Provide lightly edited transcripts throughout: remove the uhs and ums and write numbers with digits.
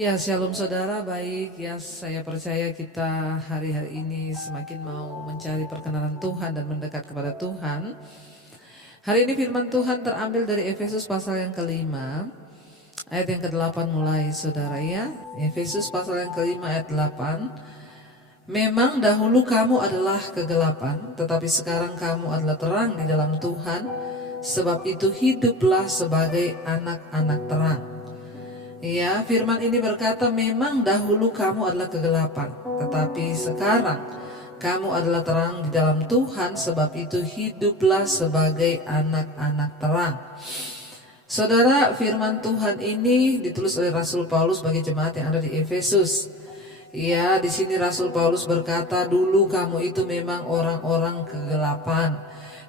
Ya, shalom saudara, baik ya, saya percaya kita hari-hari ini semakin mau mencari perkenanan Tuhan dan mendekat kepada Tuhan. Hari ini firman Tuhan terambil dari Efesus pasal yang kelima, ayat yang ke-8 mulai saudara ya. Efesus pasal yang kelima ayat 8. Memang dahulu kamu adalah kegelapan, tetapi sekarang kamu adalah terang di dalam Tuhan. Sebab itu hiduplah sebagai anak-anak terang. Ya, firman ini berkata, memang dahulu kamu adalah kegelapan, tetapi sekarang kamu adalah terang di dalam Tuhan, sebab itu hiduplah sebagai anak-anak terang. Saudara, firman Tuhan ini ditulis oleh Rasul Paulus bagi jemaat yang ada di Efesus. Ya, di sini Rasul Paulus berkata, dulu kamu itu memang orang-orang kegelapan.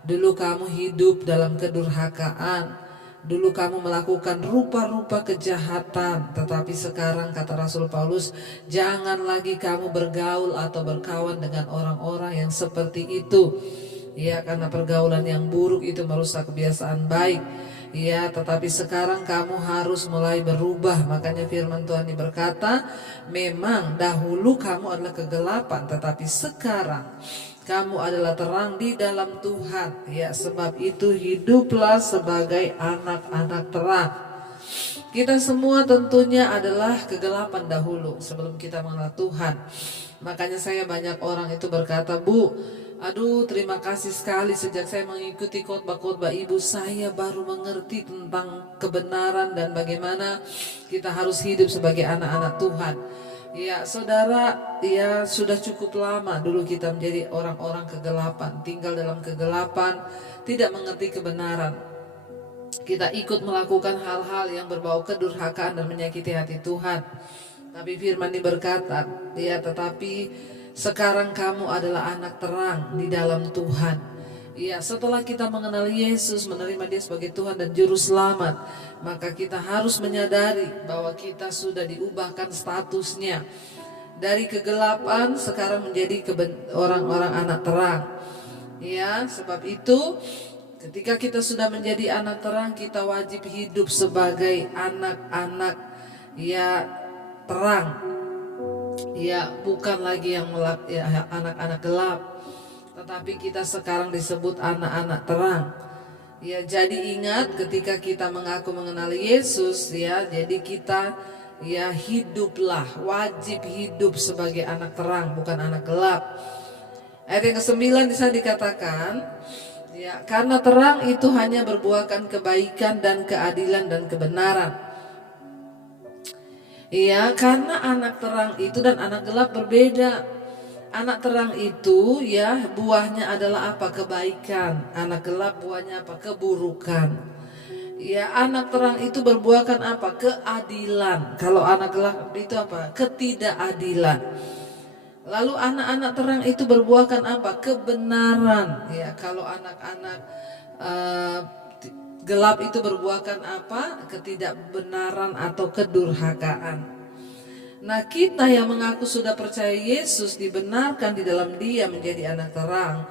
Dulu kamu hidup dalam kedurhakaan. Dulu kamu melakukan rupa-rupa kejahatan. Tetapi sekarang kata Rasul Paulus, jangan lagi kamu bergaul atau berkawan dengan orang-orang yang seperti itu. Ya, karena pergaulan yang buruk itu merusak kebiasaan baik. Ya, tetapi sekarang kamu harus mulai berubah. Makanya firman Tuhan ini berkata, memang dahulu kamu adalah kegelapan, tetapi sekarang kamu adalah terang di dalam Tuhan. Ya, sebab itu hiduplah sebagai anak-anak terang. Kita semua tentunya adalah kegelapan dahulu sebelum kita mengenal Tuhan. Makanya saya banyak orang itu berkata, Bu, aduh terima kasih sekali sejak saya mengikuti khotbah-khotbah ibu, saya baru mengerti tentang kebenaran dan bagaimana kita harus hidup sebagai anak-anak Tuhan. Ya saudara, ya sudah cukup lama dulu kita menjadi orang-orang kegelapan, tinggal dalam kegelapan, tidak mengerti kebenaran. Kita ikut melakukan hal-hal yang berbau kedurhakaan dan menyakiti hati Tuhan. Tapi firman ini berkata, ya tetapi sekarang kamu adalah anak terang di dalam Tuhan. Ya, setelah kita mengenal Yesus, menerima Dia sebagai Tuhan dan Juru Selamat, maka kita harus menyadari bahwa kita sudah diubahkan statusnya. Dari kegelapan sekarang menjadi orang-orang anak terang. Ya, sebab itu ketika kita sudah menjadi anak terang, kita wajib hidup sebagai anak-anak ya terang. Ya, bukan lagi yang anak-anak gelap. Tetapi kita sekarang disebut anak-anak terang. Ya, jadi ingat ketika kita mengaku mengenal Yesus, ya, jadi kita ya hiduplah, wajib hidup sebagai anak terang, bukan anak gelap. Ayat yang ke-9 di sana dikatakan, ya, karena terang itu hanya berbuahkan kebaikan dan keadilan dan kebenaran. Ya, karena anak terang itu dan anak gelap berbeda. Anak terang itu ya buahnya adalah apa? Kebaikan. Anak gelap buahnya apa? Keburukan. Ya, anak terang itu berbuahkan apa? Keadilan. Kalau anak gelap itu apa? Ketidakadilan. Lalu anak-anak terang itu berbuahkan apa? Kebenaran. Ya, kalau anak-anak gelap itu berbuahkan apa? Ketidakbenaran atau kedurhakaan. Nah, kita yang mengaku sudah percaya Yesus, dibenarkan di dalam Dia menjadi anak terang,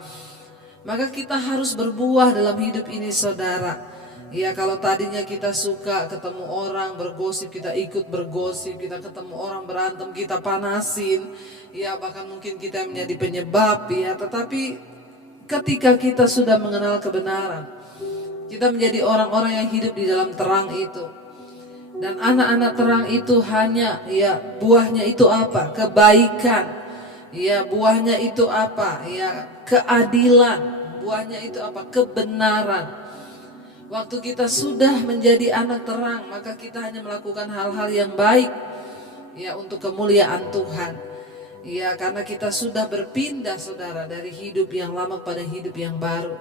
maka kita harus berbuah dalam hidup ini saudara. Ya, kalau tadinya kita suka ketemu orang bergosip, kita ikut bergosip, kita ketemu orang berantem, kita panasin, ya bahkan mungkin kita menjadi penyebab ya. Tetapi ketika kita sudah mengenal kebenaran, kita menjadi orang-orang yang hidup di dalam terang itu. Dan anak-anak terang itu hanya ya buahnya itu apa? Kebaikan. Ya, buahnya itu apa? Ya, keadilan. Buahnya itu apa? Kebenaran. Waktu kita sudah menjadi anak terang, maka kita hanya melakukan hal-hal yang baik ya untuk kemuliaan Tuhan. Ya, karena kita sudah berpindah saudara dari hidup yang lama pada hidup yang baru.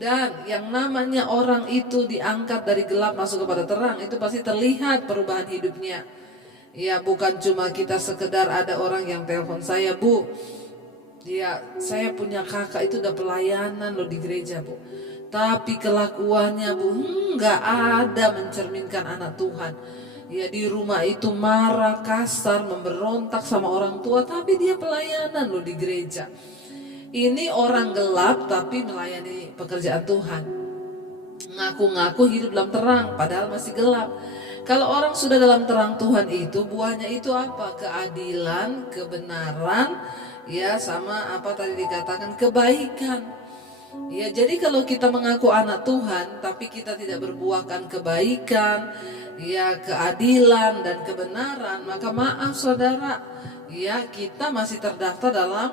Dan yang namanya orang itu diangkat dari gelap masuk kepada terang, itu pasti terlihat perubahan hidupnya. Ya, bukan cuma kita sekedar ada orang yang telepon saya, Bu, ya saya punya kakak itu udah pelayanan loh di gereja, Bu, tapi kelakuannya, Bu, nggak ada mencerminkan anak Tuhan. Ya, di rumah itu marah, kasar, memberontak sama orang tua, tapi dia pelayanan loh di gereja. Ini orang gelap tapi melayani pekerjaan Tuhan. Ngaku-ngaku hidup dalam terang padahal masih gelap. Kalau orang sudah dalam terang Tuhan itu, buahnya itu apa? Keadilan, kebenaran, ya sama apa tadi dikatakan kebaikan. Ya, jadi kalau kita mengaku anak Tuhan tapi kita tidak berbuahkan kebaikan, ya keadilan dan kebenaran, maka maaf saudara, ya kita masih terdaftar dalam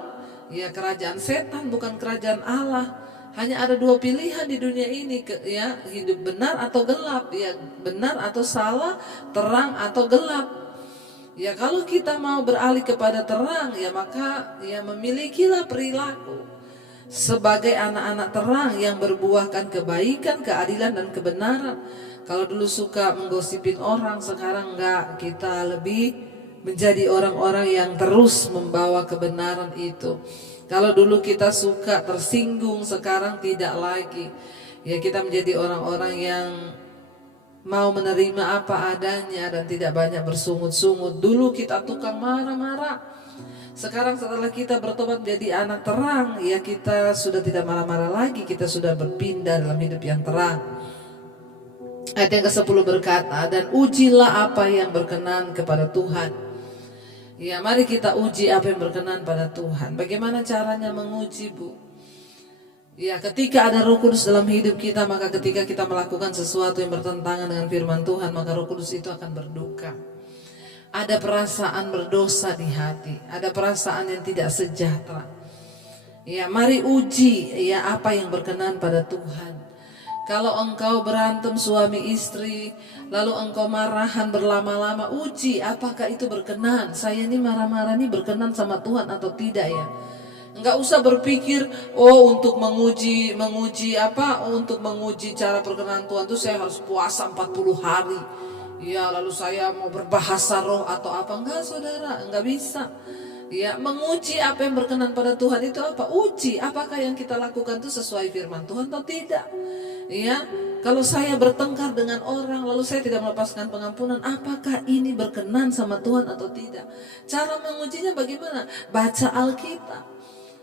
ya kerajaan setan, bukan kerajaan Allah. Hanya ada dua pilihan di dunia ini, ya hidup benar atau gelap, ya benar atau salah, terang atau gelap. Ya kalau kita mau beralih kepada terang, ya maka ya memilikilah perilaku sebagai anak-anak terang yang berbuahkan kebaikan, keadilan dan kebenaran. Kalau dulu suka menggosipin orang, sekarang enggak, kita lebih menjadi orang-orang yang terus membawa kebenaran itu. Kalau dulu kita suka tersinggung, sekarang tidak lagi. Ya kita menjadi orang-orang yang mau menerima apa adanya dan tidak banyak bersungut-sungut. Dulu kita tukang marah-marah. Sekarang setelah kita bertobat menjadi anak terang, ya kita sudah tidak marah-marah lagi, kita sudah berpindah dalam hidup yang terang. Ayat yang ke-10 berkata, dan ujilah apa yang berkenan kepada Tuhan. Ya mari kita uji apa yang berkenan pada Tuhan. Bagaimana caranya menguji, Bu? Ya ketika ada Roh Kudus dalam hidup kita, maka ketika kita melakukan sesuatu yang bertentangan dengan firman Tuhan, maka Roh Kudus itu akan berduka. Ada perasaan berdosa di hati, ada perasaan yang tidak sejahtera. Ya mari uji ya apa yang berkenan pada Tuhan. Kalau engkau berantem suami istri, lalu engkau marahan berlama-lama, uji apakah itu berkenan. Saya ini marah-marah ini berkenan sama Tuhan atau tidak ya. Enggak usah berpikir, oh untuk menguji untuk menguji cara perkenan Tuhan itu saya harus puasa 40 hari. Ya lalu saya mau berbahasa roh atau apa. Enggak saudara, enggak bisa. Ya menguji apa yang berkenan pada Tuhan itu apa? Uji apakah yang kita lakukan itu sesuai firman Tuhan atau tidak. Ya, kalau saya bertengkar dengan orang lalu saya tidak melepaskan pengampunan, apakah ini berkenan sama Tuhan atau tidak? Cara mengujinya bagaimana? Baca Alkitab.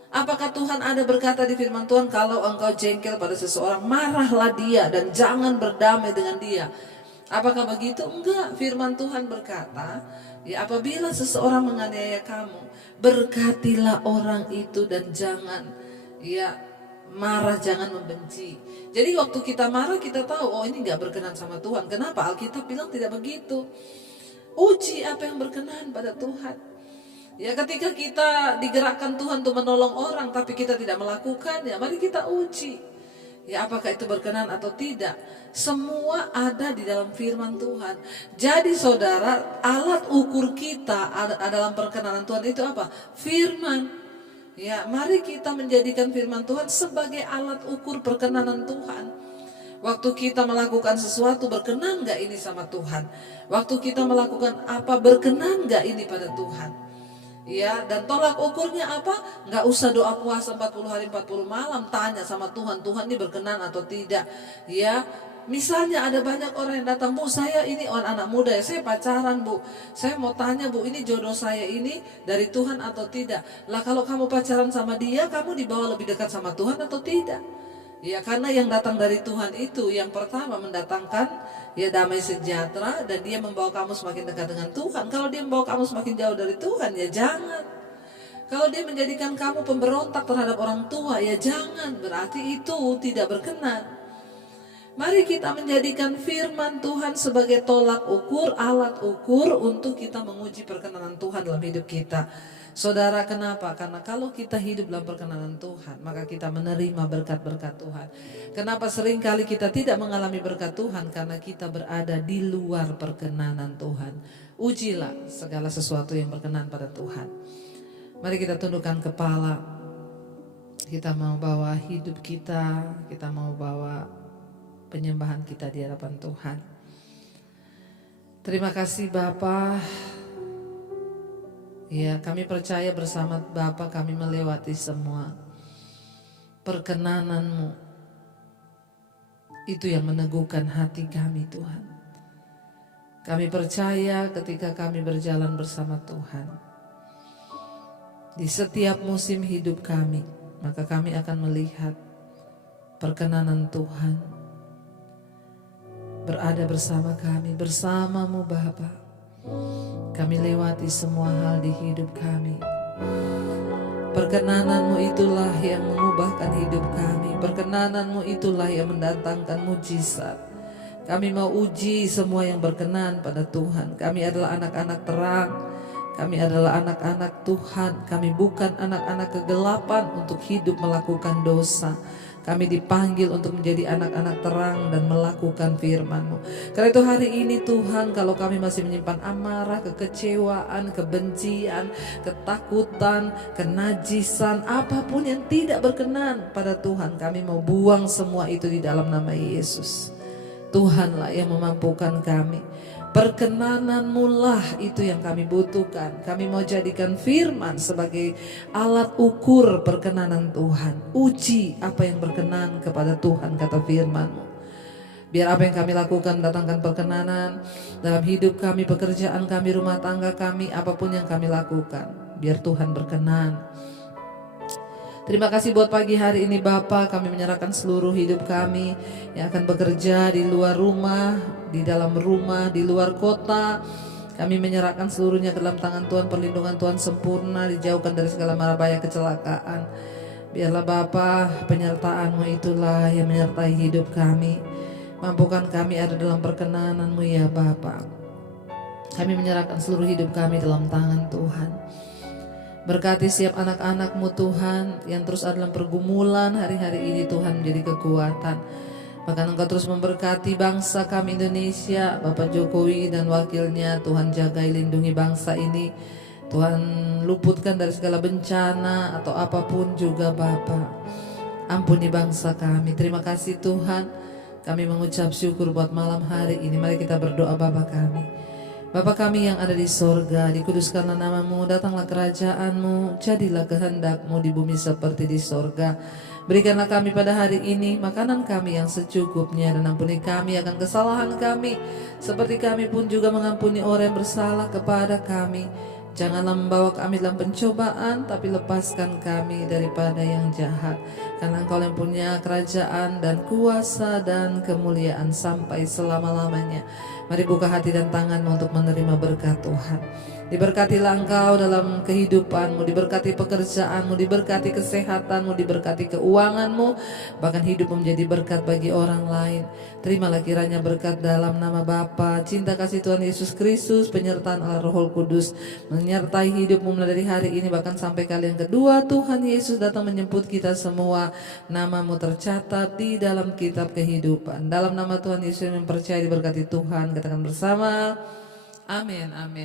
Apakah Tuhan ada berkata di firman Tuhan, kalau engkau jengkel pada seseorang, marahlah dia dan jangan berdamai dengan dia? Apakah begitu? Enggak, firman Tuhan berkata, ya apabila seseorang menganiaya kamu, berkatilah orang itu dan jangan ya marah, jangan membenci. Jadi waktu kita marah kita tahu, oh ini gak berkenan sama Tuhan. Kenapa? Alkitab bilang tidak begitu. Uji apa yang berkenan pada Tuhan. Ya ketika kita digerakkan Tuhan untuk menolong orang tapi kita tidak melakukan, ya mari kita uji. Ya apakah itu berkenan atau tidak. Semua ada di dalam firman Tuhan. Jadi saudara, alat ukur kita dalam perkenanan Tuhan itu apa? Firman. Ya mari kita menjadikan firman Tuhan sebagai alat ukur perkenanan Tuhan. Waktu kita melakukan sesuatu, berkenan gak ini sama Tuhan? Waktu kita melakukan apa, berkenan gak ini pada Tuhan? Ya, dan tolak ukurnya apa? Nggak usah doa puasa 40 hari 40 malam, tanya sama Tuhan, Tuhan ini berkenan atau tidak. Ya, misalnya ada banyak orang yang datang, Bu saya ini orang anak muda ya, saya pacaran Bu, saya mau tanya Bu, ini jodoh saya ini dari Tuhan atau tidak. Lah kalau kamu pacaran sama dia, kamu dibawa lebih dekat sama Tuhan atau tidak? Ya karena yang datang dari Tuhan itu yang pertama mendatangkan ya damai sejahtera, dan dia membawa kamu semakin dekat dengan Tuhan. Kalau dia membawa kamu semakin jauh dari Tuhan, ya jangan. Kalau dia menjadikan kamu pemberontak terhadap orang tua, ya jangan. Berarti itu tidak berkenan. Mari kita menjadikan firman Tuhan sebagai tolak ukur, alat ukur untuk kita menguji perkenanan Tuhan dalam hidup kita. Saudara, kenapa? Karena kalau kita hidup dalam perkenanan Tuhan, maka kita menerima berkat-berkat Tuhan. Kenapa seringkali kita tidak mengalami berkat Tuhan? Karena kita berada di luar perkenanan Tuhan. Ujilah segala sesuatu yang berkenan pada Tuhan. Mari kita tundukkan kepala. Kita mau bawa hidup kita mau bawa penyembahan kita di hadapan Tuhan. Terima kasih Bapa. Ya, kami percaya bersama Bapa kami melewati semua perkenanan-Mu. Itu yang meneguhkan hati kami Tuhan. Kami percaya ketika kami berjalan bersama Tuhan, di setiap musim hidup kami, maka kami akan melihat perkenanan Tuhan. berada bersama kami, bersama-Mu Bapa. Kami lewati semua hal di hidup kami. Perkenanan-Mu itulah yang mengubahkan hidup kami. Perkenanan-Mu itulah yang mendatangkan mujizat. Kami mau uji semua yang berkenan pada Tuhan. Kami adalah anak-anak terang. Kami adalah anak-anak Tuhan. Kami bukan anak-anak kegelapan untuk hidup melakukan dosa. Kami dipanggil untuk menjadi anak-anak terang dan melakukan firman-Mu. Karena itu hari ini Tuhan, kalau kami masih menyimpan amarah, kekecewaan, kebencian, ketakutan, kenajisan, apapun yang tidak berkenan pada Tuhan, kami mau buang semua itu di dalam nama Yesus. Tuhanlah yang memampukan kami. Perkenanan-Mu lah itu yang kami butuhkan. Kami mau jadikan firman sebagai alat ukur perkenanan Tuhan. Uji apa yang berkenan kepada Tuhan, kata firman-Mu. Biar apa yang kami lakukan datangkan perkenanan dalam hidup kami, pekerjaan kami, rumah tangga kami, apapun yang kami lakukan. Biar Tuhan berkenan. Terima kasih buat pagi hari ini Bapa, kami menyerahkan seluruh hidup kami yang akan bekerja di luar rumah, di dalam rumah, di luar kota. Kami menyerahkan seluruhnya ke dalam tangan Tuhan, perlindungan Tuhan sempurna, dijauhkan dari segala mara bahaya kecelakaan. Biarlah Bapa, penyertaan-Mu itulah yang menyertai hidup kami. Mampukan kami ada dalam perkenanan-Mu ya Bapa. Kami menyerahkan seluruh hidup kami dalam tangan Tuhan. Berkati setiap anak-anak-Mu Tuhan yang terus ada dalam pergumulan hari-hari ini Tuhan menjadi kekuatan. Bahkan Engkau terus memberkati bangsa kami Indonesia, Bapak Jokowi dan wakilnya. Tuhan jagai lindungi bangsa ini. Tuhan luputkan dari segala bencana atau apapun juga Bapak. Ampuni bangsa kami. Terima kasih Tuhan. Kami mengucap syukur buat malam hari ini. Mari kita berdoa Bapa kami. Bapa kami yang ada di sorga, dikuduskanlah nama-Mu, datanglah kerajaan-Mu, jadilah kehendak-Mu di bumi seperti di sorga. Berikanlah kami pada hari ini makanan kami yang secukupnya, dan ampuni kami akan kesalahan kami, seperti kami pun juga mengampuni orang yang bersalah kepada kami. Janganlah membawa kami dalam pencobaan, tapi lepaskan kami daripada yang jahat. Karena Engkau yang punya kerajaan dan kuasa dan kemuliaan sampai selama-lamanya. Mari buka hati dan tangan untuk menerima berkat Tuhan. Diberkatilah Engkau dalam kehidupan-Mu, diberkati pekerjaan-Mu, diberkati kesehatan-Mu, diberkati keuangan-Mu, bahkan hidup menjadi berkat bagi orang lain. Terimalah kiranya berkat dalam nama Bapa, cinta kasih Tuhan Yesus Kristus, penyertaan Allah Roh Kudus menyertai hidupmu mulai dari hari ini bahkan sampai kali yang kedua Tuhan Yesus datang menjemput kita semua. Nama-Mu tercatat di dalam kitab kehidupan. Dalam nama Tuhan Yesus yang mempercayai diberkati Tuhan, katakan bersama, amin, amin.